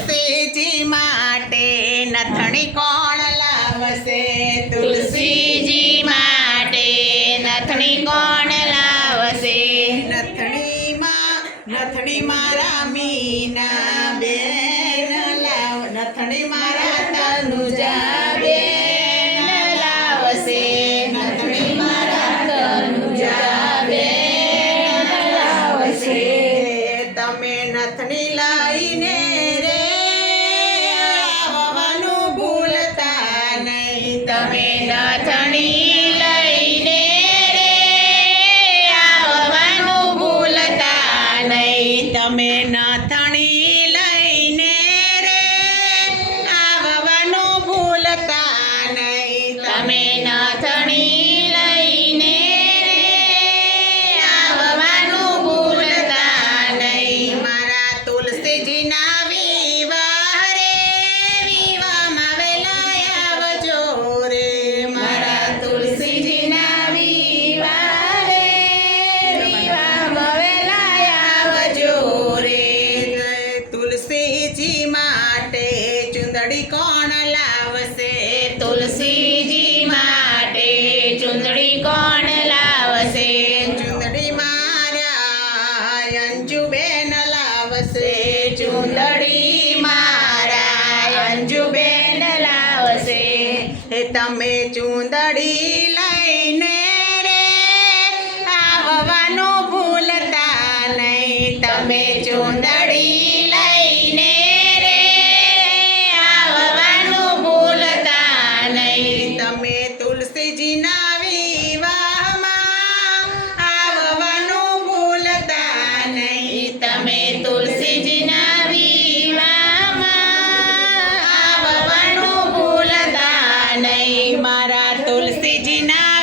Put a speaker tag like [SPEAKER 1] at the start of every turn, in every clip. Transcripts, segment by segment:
[SPEAKER 1] તુલસીજી માટે નથણી કોણ લાવશે?
[SPEAKER 2] તુલસીજી માટે નથણી કોણ લાવશે?
[SPEAKER 1] નથણીમાં નથણી મારા મીના બેન લાવ નથણી મારા તનુજા બેન
[SPEAKER 2] લાવશે. નથણી મારા તનુજા બેન લાવશે.
[SPEAKER 1] તમે નથણી
[SPEAKER 2] લાવીને અથણી લઈને આવવાનું ભૂલતા નહીં.
[SPEAKER 1] તમે ન
[SPEAKER 2] તમે
[SPEAKER 1] ચૂંદડી લઈને રે, આવવાનું ભૂલતા નહીં.
[SPEAKER 2] તમે ચૂંદડી લઈને રે, આવવાનું ભૂલતા નહીં.
[SPEAKER 1] તમે તુલસીજીના મારા તુલસીજીના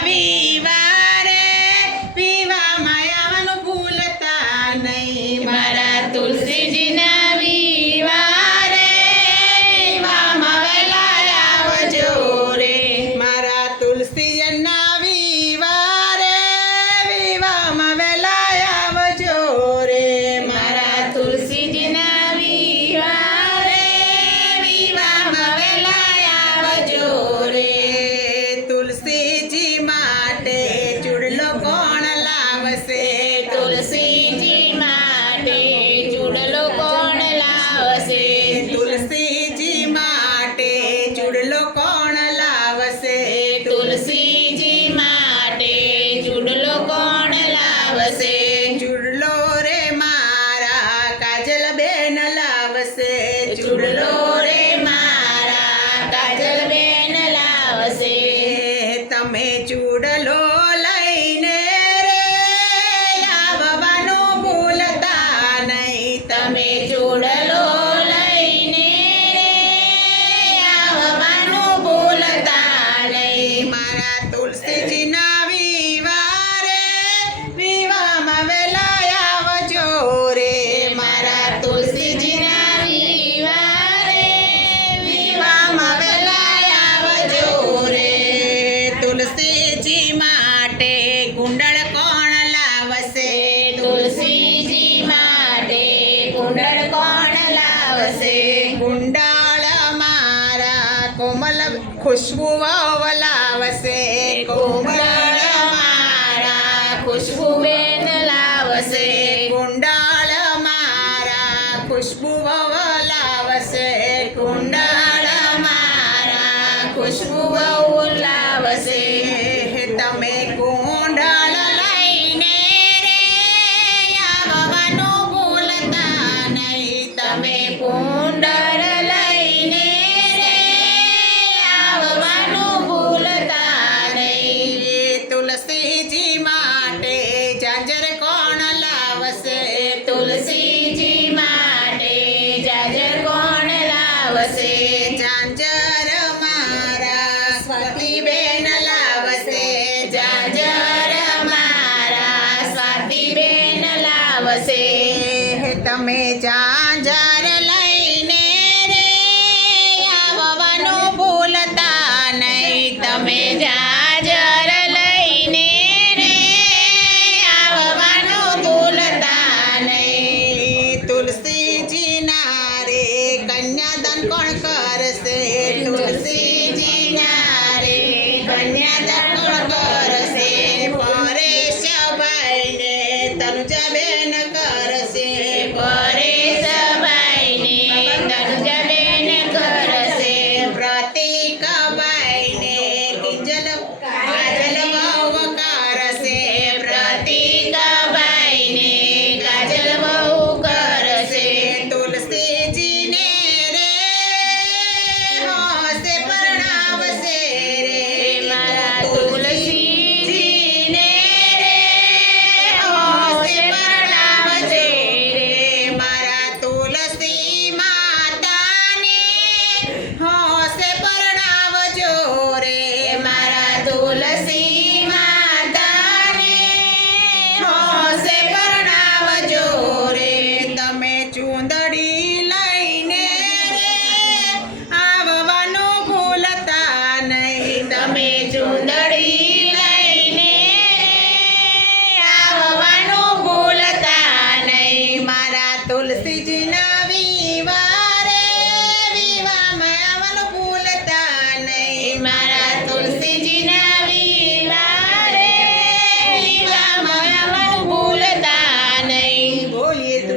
[SPEAKER 1] ચૂડલો મારા કાજલ બેન લાવશે. તમે ચૂડલો खुशबू मावला દિવસે
[SPEAKER 2] તમે
[SPEAKER 1] જ્યાં જાર લઈને રે, આવવાનું ભૂલતા નહીં.
[SPEAKER 2] તમે જ્યાં લઈને રે, આવવાનું ભૂલતા નહીં.
[SPEAKER 1] તુલસીજીના રે, કન્યાદાન કોણ કરશે?
[SPEAKER 2] તુલસીજીના રે, કન્યાદાન કોણ viva.